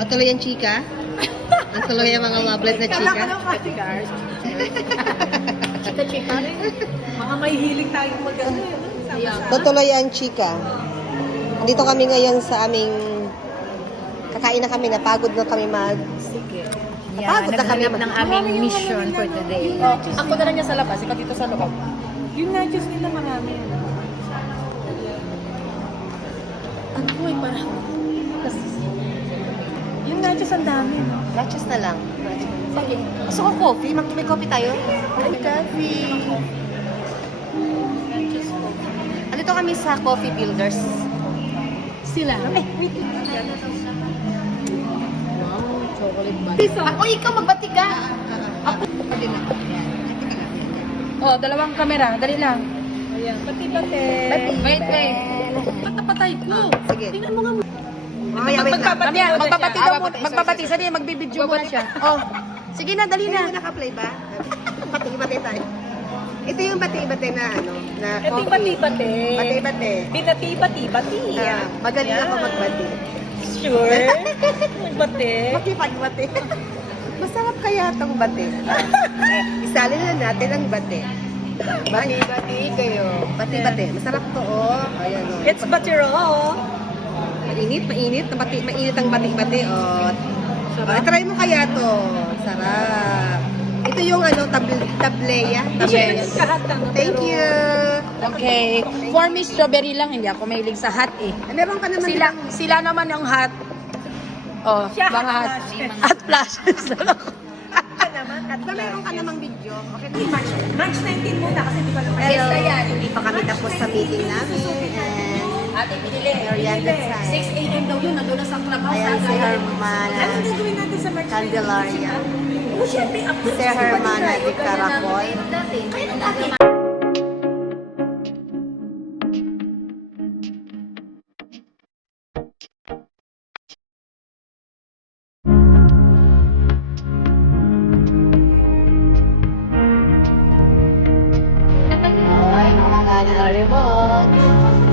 O, tuloy ang chika. Ang tuloy ang mga mablet na chika. Chika rin. Mga may hiling tayong mag-ano. Tutuloy ang chika. Dito kami ngayon sa aming kakain na kami, napagod na kami Sige. Napagod na kami Naghanap ng aming mission for today. Ako na lang niya sa labas, ikaw dito sa loob. Yung nachos nila marami. Ano po eh, parang... Yung nachos ang dami, no? Nachos na lang. Sige. Gusto ko coffee? May coffee tayo? Ay, coffee. Andito kami sa Coffee Builders. Sila. Ay, wait. Chocolate bar. Ako, ikaw magbati ka. Ako pa din ako. Oh, dalawang kamera. Dali lang. Ayan. Pati-pati. Wait. Patapatay ko. Sige. Tingnan mo nga. Mamaya, wait lang. Mamaya, magbabati daw mo. Magbabati. Sige, magbibidyo muna siya. Oh. Sige na, dali Hindi na. mo naka-play ba? Bati-bati tayo. Ito yung bati-bati na ano, na Ito yung bati-bati. Bati-bati. Binati-bati-bati. Magaling ako magbati. Sure? Magbati. Makipagbati. Masarap kaya itong bati. Isali na natin ang bati. Bati-bati kayo. Bati-bati. Masarap to, oh. Ayan, oh. It's batiro. Mainit. Mainit ang bati-bati, oh. Try mo kaya to. Sarap. Ito yung ano, tableya. Yes, kahat lang. Thank you. Okay. For me, strawberry lang. Hindi ako mahilig sa hot eh. Meron ka naman Sila naman yung hot. Oh, mga hot. Hot flashes na lang. Meron ka namang video. Okay. March 19 muna kasi di ba naman. Hello. Hindi pa kami tapos sa meeting namin. And Ate, pinili. Oriented side. 6 a.m. daw yun. Nandun na sa clubhouse. Ayan si Hermana Anong gagawin natin sa March 19? Candelaria. Oh, syempre, Si Hermana de Caracol. Kaya na natin. Ay, mga remote.